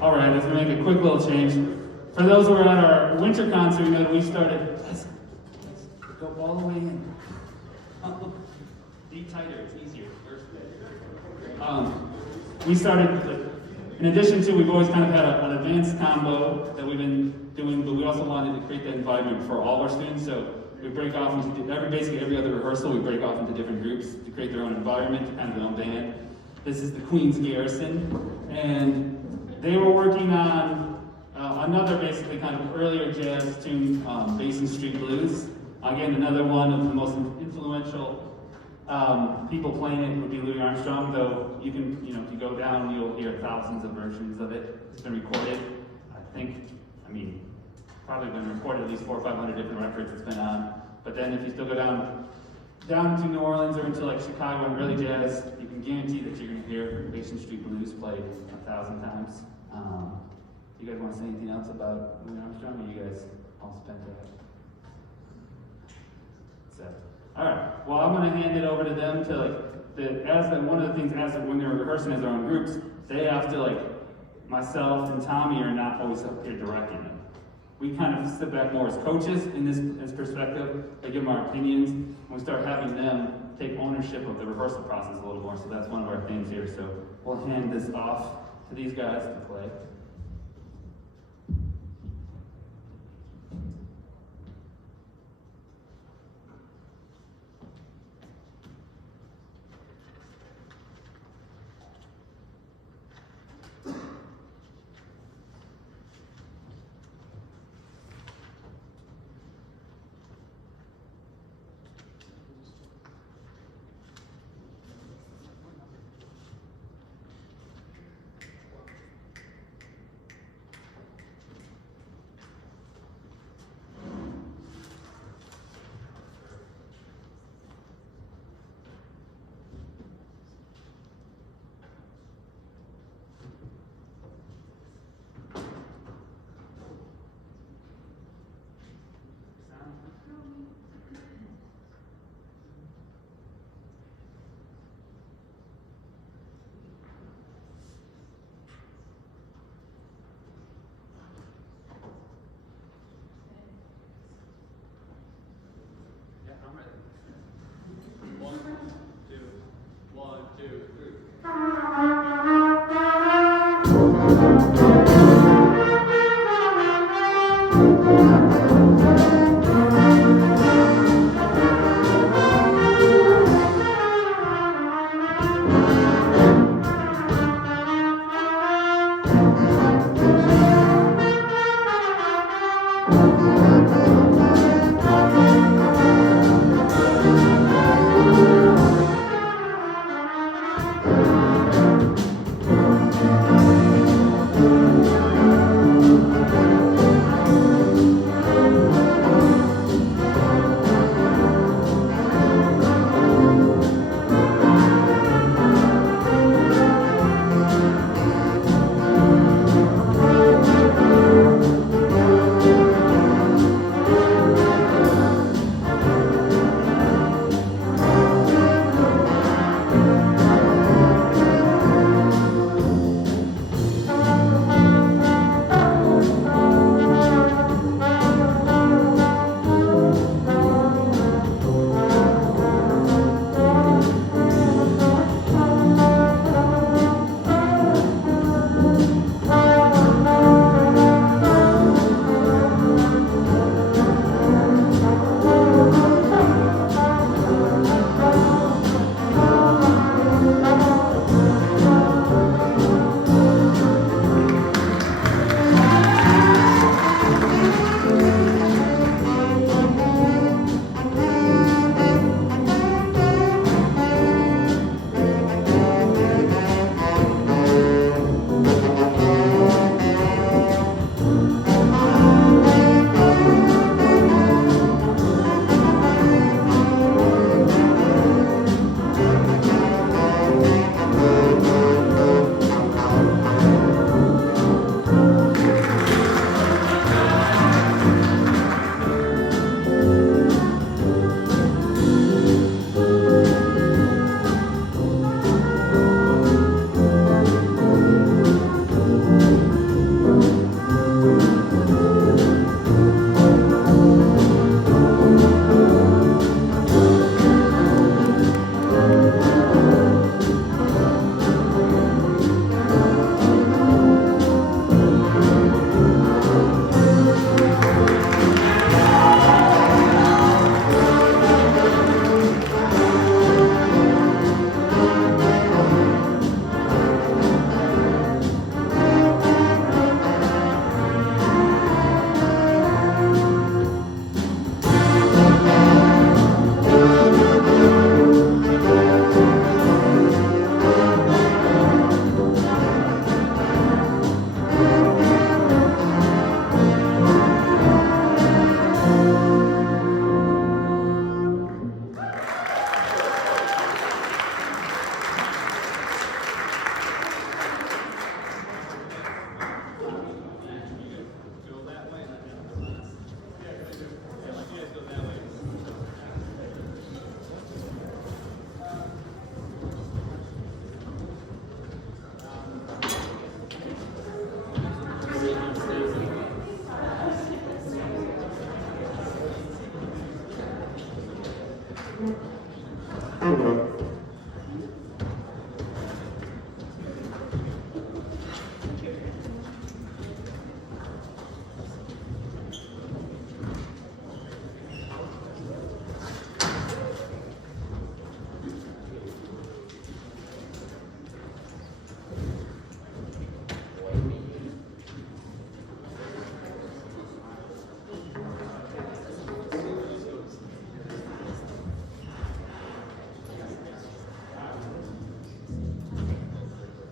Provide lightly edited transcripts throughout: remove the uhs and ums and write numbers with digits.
All right, let's make a quick little change. For those who were at our winter concert, you know, we started, let's go all the way in. Deep tighter, it's easier. We started, in addition to, we've always kind of had an advanced combo that we've been doing, but we also wanted to create that environment for all our students. So we break off into, basically every other rehearsal, we break off into different groups to create their own environment, kind of their own band. This is the Queen's Garrison, and they were working on another basically kind of earlier jazz tune, Basin Street Blues. Again, another one of the most influential people playing it would be Louie Armstrong, though you can, you know, if you go down, you'll hear thousands of versions of it. It's been recorded, probably been recorded at least 400 or 500 different records it's been on. But then if you still go down to New Orleans or into like Chicago and early jazz, you can guarantee that you're going to hear Basin Street Blues played 1,000 times. You guys want to say anything else about Louie Armstrong, or you guys all spent that? So, all right. Well, I'm going to hand it over to them to one of the things when they're rehearsing as their own groups, they have to myself and Tommy are not always up here directing them. We kind of sit back more as coaches in this perspective. They give them our opinions, and we start having them take ownership of the rehearsal process a little more. So that's one of our themes here. So we'll hand this off to these guys to play.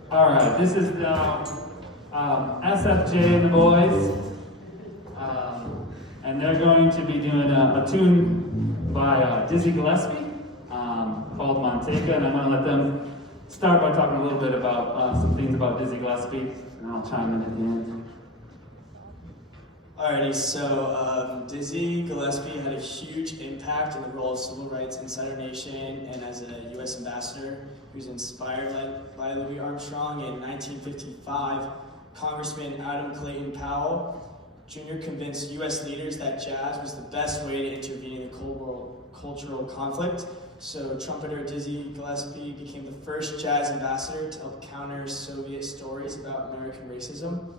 All right, this is now SFJ and the boys, and they're going to be doing a tune by Dizzy Gillespie called Manteca, and I'm going to let them start by talking a little bit about some things about Dizzy Gillespie, and I'll chime in at the end. Alrighty, so Dizzy Gillespie had a huge impact in the role of civil rights inside our nation and as a U.S. ambassador. He was inspired by Louie Armstrong. In 1955, Congressman Adam Clayton Powell Jr. convinced U.S. leaders that jazz was the best way to intervene in the Cold War cultural conflict. So trumpeter Dizzy Gillespie became the first jazz ambassador to help counter Soviet stories about American racism.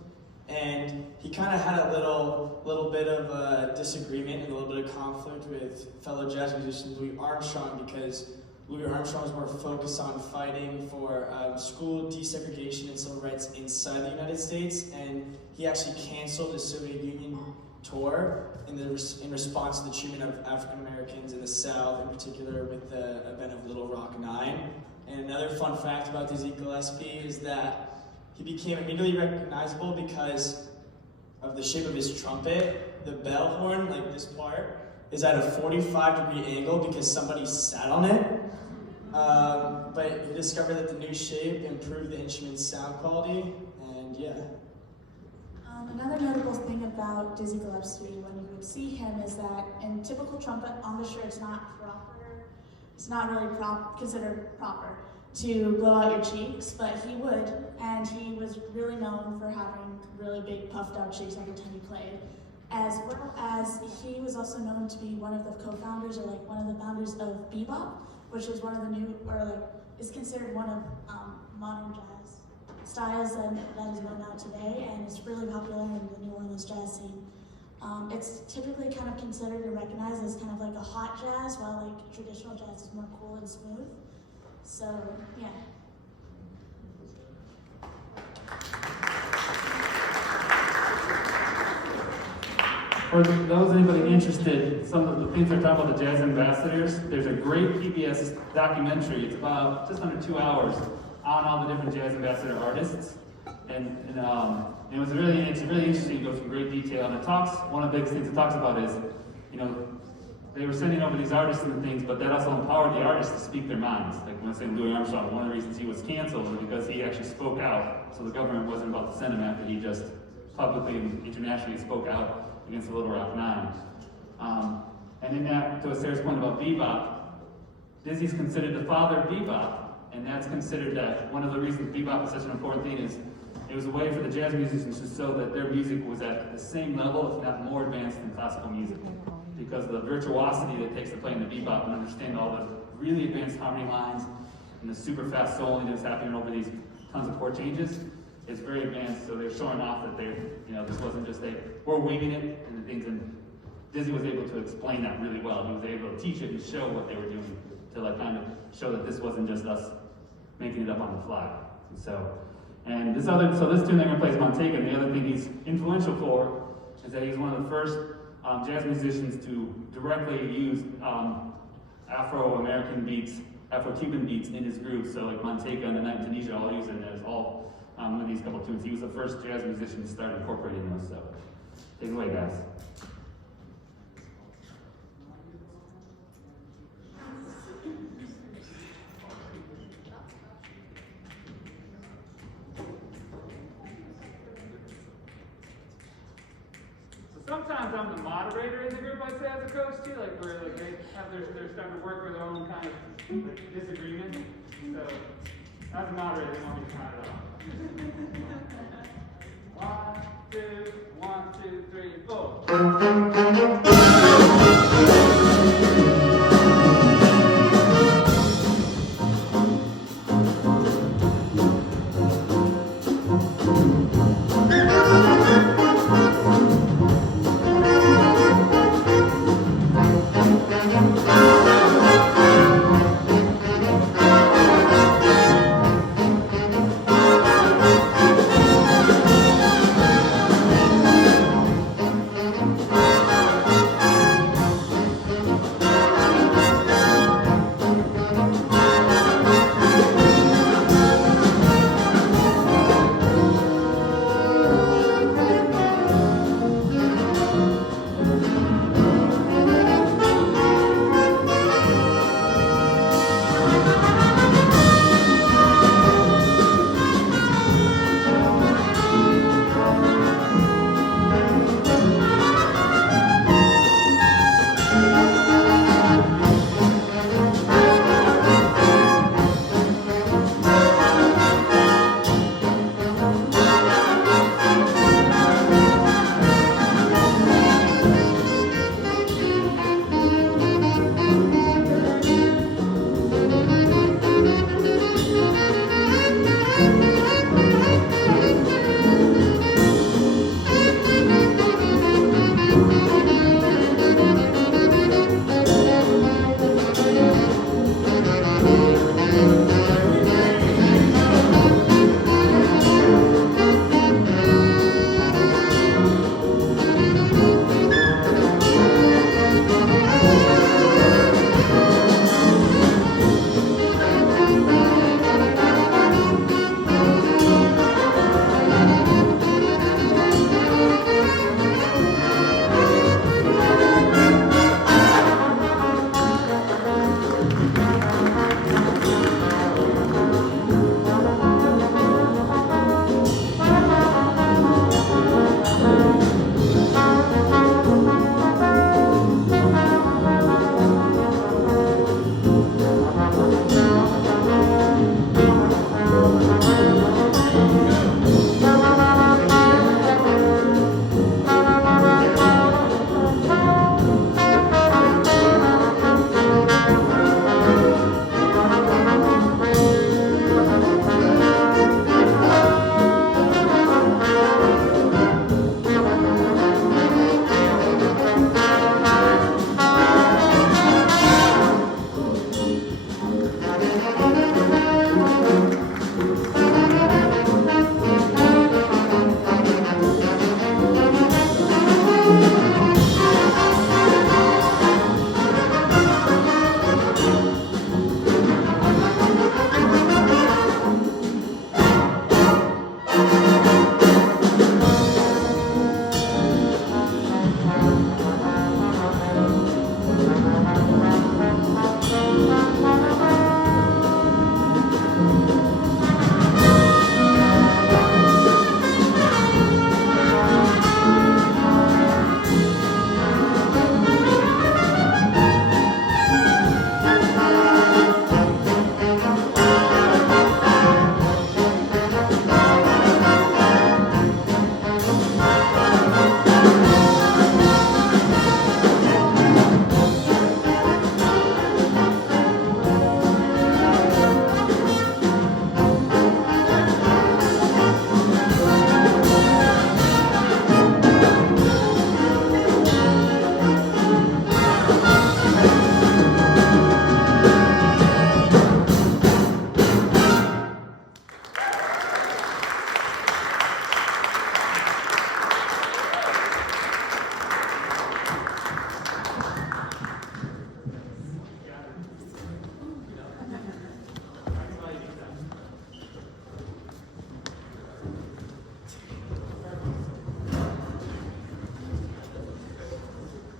And he kind of had a little bit of a disagreement and a little bit of conflict with fellow jazz musician Louie Armstrong, because Louie Armstrong was more focused on fighting for school desegregation and civil rights inside the United States, and he actually canceled the Soviet Union tour in response to the treatment of African Americans in the South, in particular with the event of Little Rock 9. And another fun fact about Dizzy Gillespie is that he became immediately recognizable because of the shape of his trumpet. The bell horn, like this part, is at a 45-degree angle because somebody sat on it. But he discovered that the new shape improved the instrument's sound quality, and yeah. Another notable thing about Dizzy Gillespie when you would see him is that in typical trumpet embouchure, it's not really considered proper to blow out your cheeks, but he would, and he was really known for having really big puffed out cheeks every time he played, as well as he was also known to be one of the co-founders, or like one of the founders of bebop, which is one of the new, or like is considered one of modern jazz styles that is known out today, and it's really popular in the New Orleans jazz scene. It's typically kind of considered and recognized as kind of like a hot jazz, while like traditional jazz is more cool and smooth. So, yeah. For those anybody interested, some of the things they're talking about the jazz ambassadors, there's a great PBS documentary. It's about just under 2 hours on all the different jazz ambassador artists, and it's really interesting. It goes into great detail, and it talks. One of the biggest things it talks about is, they were sending over these artists and things, but that also empowered the artists to speak their minds. Like when I say Louie Armstrong, one of the reasons he was canceled was because he actually spoke out, so the government wasn't about to send him after he just publicly and internationally spoke out against the Little Rock 9. And in that, to Sarah's point about bebop, Dizzy's considered the father of bebop, and that's considered that one of the reasons bebop is such an important thing is it was a way for the jazz musicians to show that their music was at the same level, if not more advanced than classical music. Because of the virtuosity that it takes to play in the bebop and understand all the really advanced harmony lines and the super fast soloing that's happening over these tons of chord changes, it's very advanced. So they're showing off that this wasn't just we're winging it and the things. And Dizzy was able to explain that really well. He was able to teach it and show what they were doing to kind of show that this wasn't just us making it up on the fly. So this tune they're gonna play is Manteca. And the other thing he's influential for is that he's one of the first jazz musicians to directly use Afro-American beats, Afro-Cuban beats in his grooves. So like Manteca and the Night in Tunisia all use it as all with these couple tunes. He was the first jazz musician to start incorporating those. So take it away, guys. Sometimes I'm the moderator in the group, I'd say, as a coach too, where they have they're starting to work with their own kind of disagreement. So as a moderator, they want me to count it off. 1, 2, 3, 4.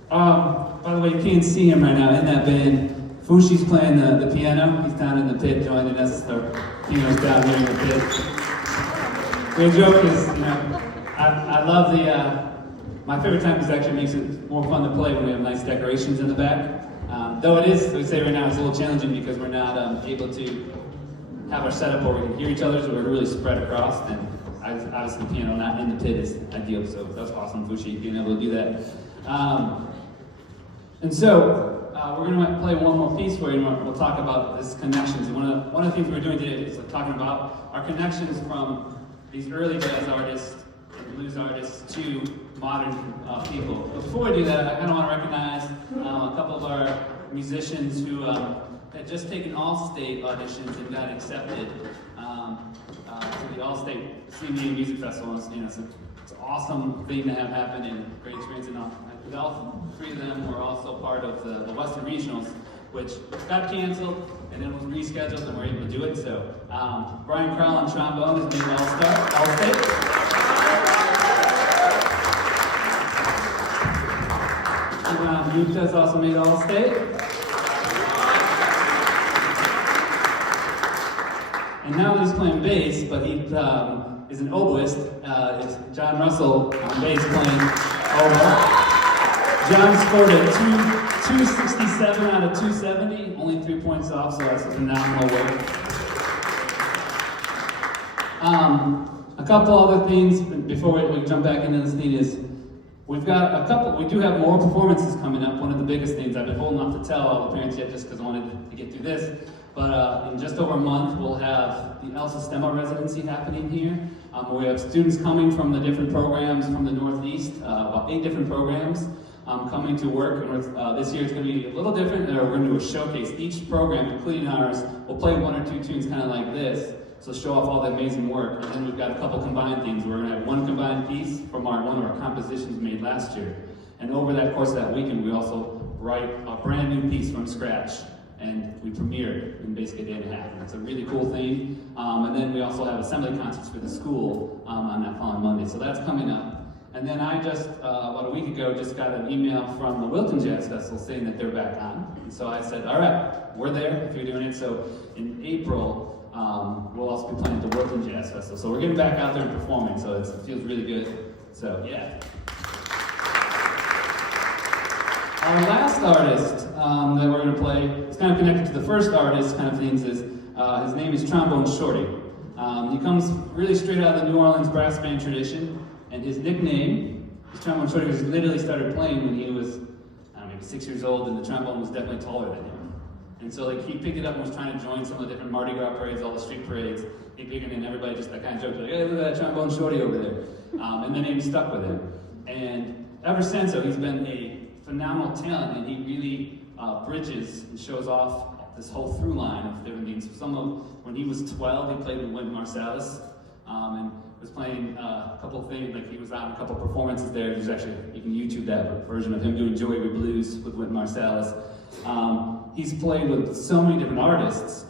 By the way, you can't see him right now in that band. Fushi's playing the piano. He's down in the pit joining us. Our piano's down here in the pit. The joke is, I love my favorite time is actually makes it more fun to play when we have nice decorations in the back. Though it is, we say right now, it's a little challenging because we're not able to have our setup where we can hear each other, so we're really spread across. And obviously the piano not in the pit is ideal, so that's awesome, Fushi, being able to do that. And so, we're going to play one more piece for you, and we'll talk about this connections. And one of the things we're doing today is talking about our connections from these early jazz artists and blues artists to modern people. But before we do that, I kind of want to recognize a couple of our musicians who had just taken All-State auditions and got accepted to the All-State CMU Music Festival. It's an awesome thing to have happen and great experience. And all three of them were also part of the Western Regionals, which got canceled and then was rescheduled, and we're able to do it. So Brian Crowell on trombone is made All-State. Gupta has also made All-State. And now he's playing bass, but he is an oboist. It's John Russell on bass playing oboe. John scored a 267 out of 270, only 3 points off, so that's a phenomenal work. A couple other things before we jump back into this thing is we do have more performances coming up. One of the biggest things I've been holding off to tell all the parents yet just because I wanted to get through this. But in just over a month, we'll have the El Sistema residency happening here. We have students coming from the different programs from the Northeast, about 8 different programs. Coming to work, and this year it's going to be a little different. We're going to do a showcase. Each program, including ours, will play 1 or 2 tunes kind of like this, so show off all the amazing work. And then we've got a couple combined things. We're going to have one combined piece from one of our compositions made last year. And over that course of that weekend, we also write a brand new piece from scratch, and we premiere it in basically a day and a half. And it's a really cool thing. And then we also have assembly concerts for the school on that following Monday, so that's coming up. And then I just, about a week ago, just got an email from the Wilton Jazz Festival saying that they're back on. And so I said, all right, we're there if you're doing it. So in April, we'll also be playing at the Wilton Jazz Festival. So we're getting back out there and performing, so it feels really good. So yeah. Our last artist that we're going to play is kind of connected to the first artist kind of things. His name is Trombone Shorty. He comes really straight out of the New Orleans brass band tradition. And his nickname is Trombone Shorty because he literally started playing when he was, maybe 6 years old, and the trombone was definitely taller than him. And so he picked it up and was trying to join some of the different Mardi Gras parades, all the street parades. He picked it, and everybody just kind of joked, like, hey, look at that Trombone Shorty over there. And the name stuck with him. And ever since, he's been a phenomenal talent, and he really bridges and shows off this whole through line of different things. When he was 12, he played with Wynton Marsalis, and was playing a couple things, like he was on a couple performances there. There's actually, you can YouTube that version of him doing Joey with Blues with Wynton Marsalis. He's played with so many different artists,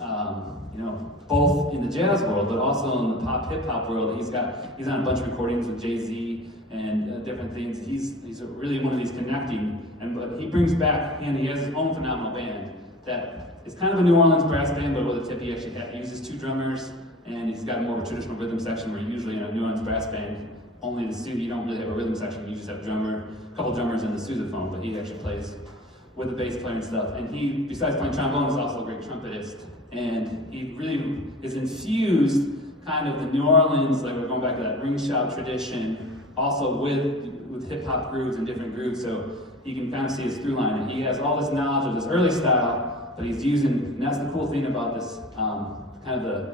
both in the jazz world, but also in the pop hip hop world. He's on a bunch of recordings with Jay-Z and different things. He's really one of these connecting, but he brings back, and he has his own phenomenal band that is kind of a New Orleans brass band, but with a tip he actually uses 2 drummers. And he's got more of a traditional rhythm section where usually in a New Orleans brass band, only the you don't really have a rhythm section, you just have a couple drummers and the sousaphone, but he actually plays with the bass player and stuff. And he, besides playing trombone, is also a great trumpetist. And he really is infused kind of the New Orleans, like we're going back to that ring shout tradition, also with hip hop grooves and different grooves, so you can kind of see his through line. And he has all this knowledge of this early style, but he's using, and that's the cool thing about this,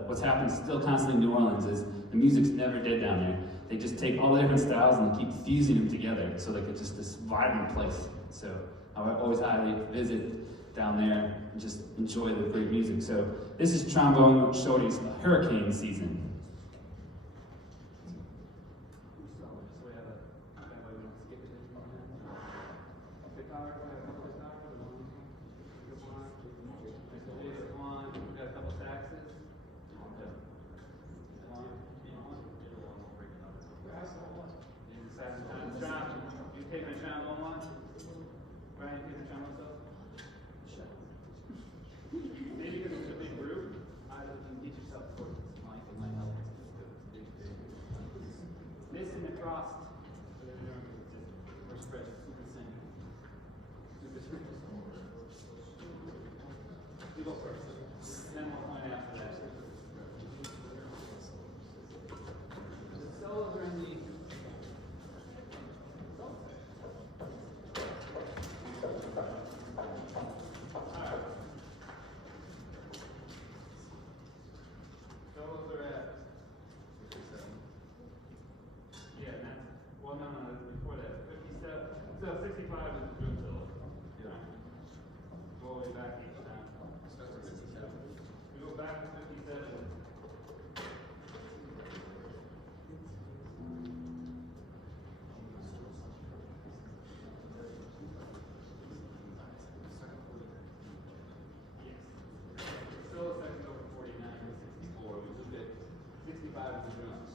what's happened still constantly in New Orleans is the music's never dead down there. They just take all the different styles and they keep fusing them together so like it's just this vibrant place. So I would always highly visit down there and just enjoy the great music. So this is Trombone Shorty's Hurricane Season. Ryan, you can channel yourself? Sure. Maybe because it's a big group, you can get yourself towards this mic, it might help. This and the cross, we're spread super thin. Super thin. You go first, then we'll point after that. The solos are in the before that. 57. So 65 is the drum solo. Yeah. Go all the way back each time. Start with 57. We go back to 57. Yes. Solo second over 49 and 64. We look at 65 as the drums.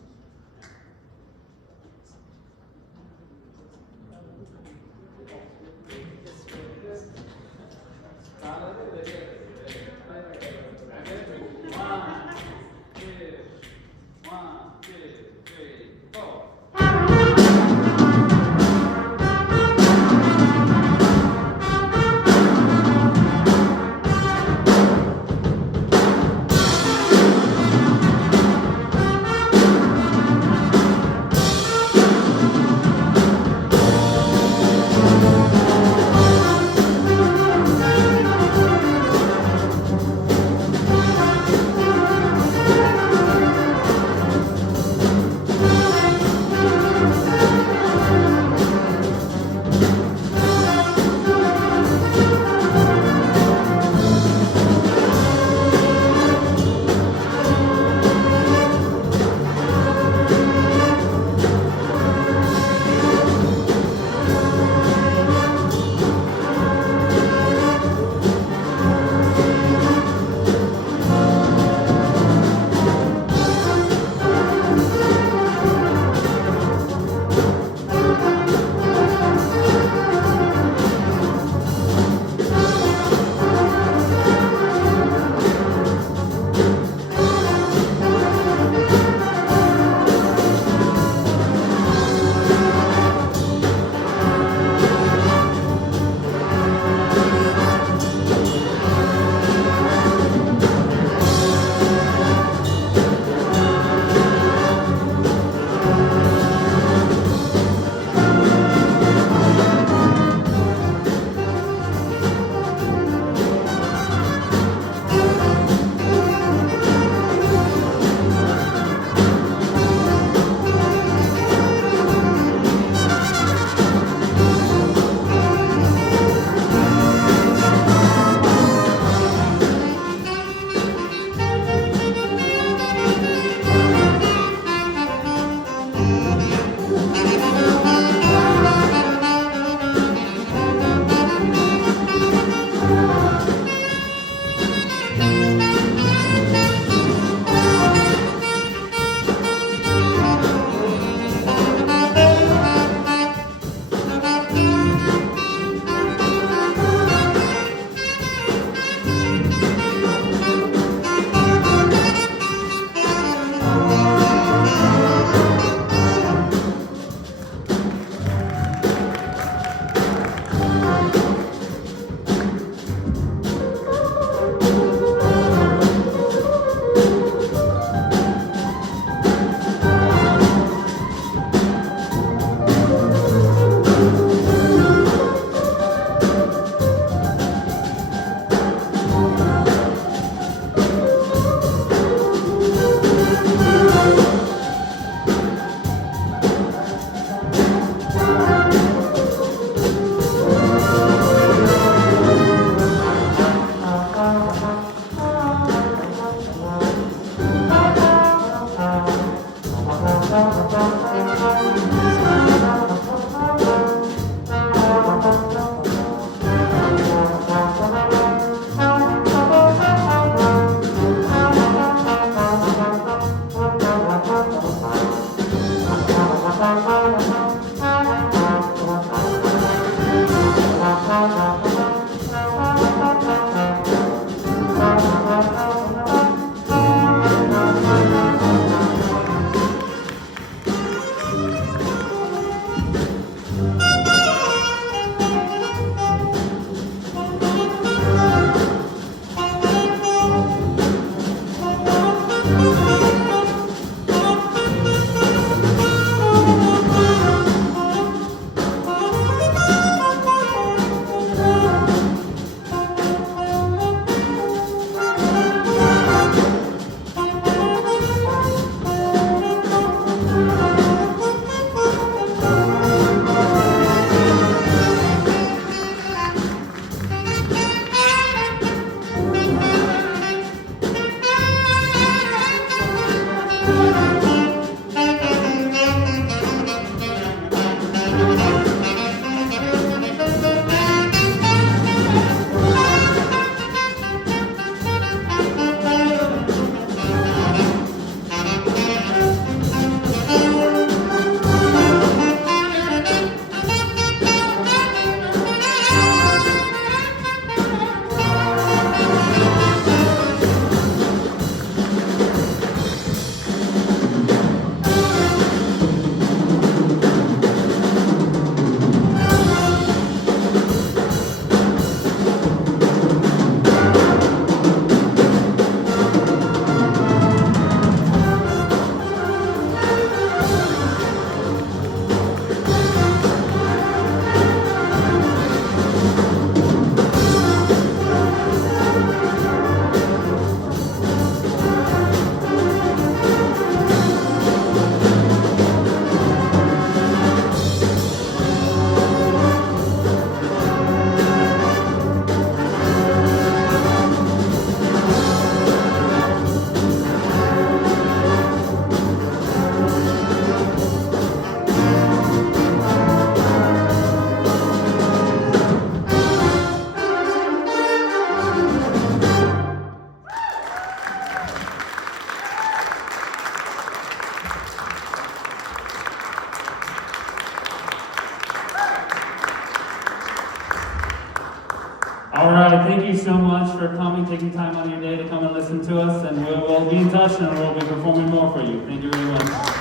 thank you so much for coming, taking time out of your day to come and listen to us, and we'll be in touch and we'll be performing more for you. Thank you very much.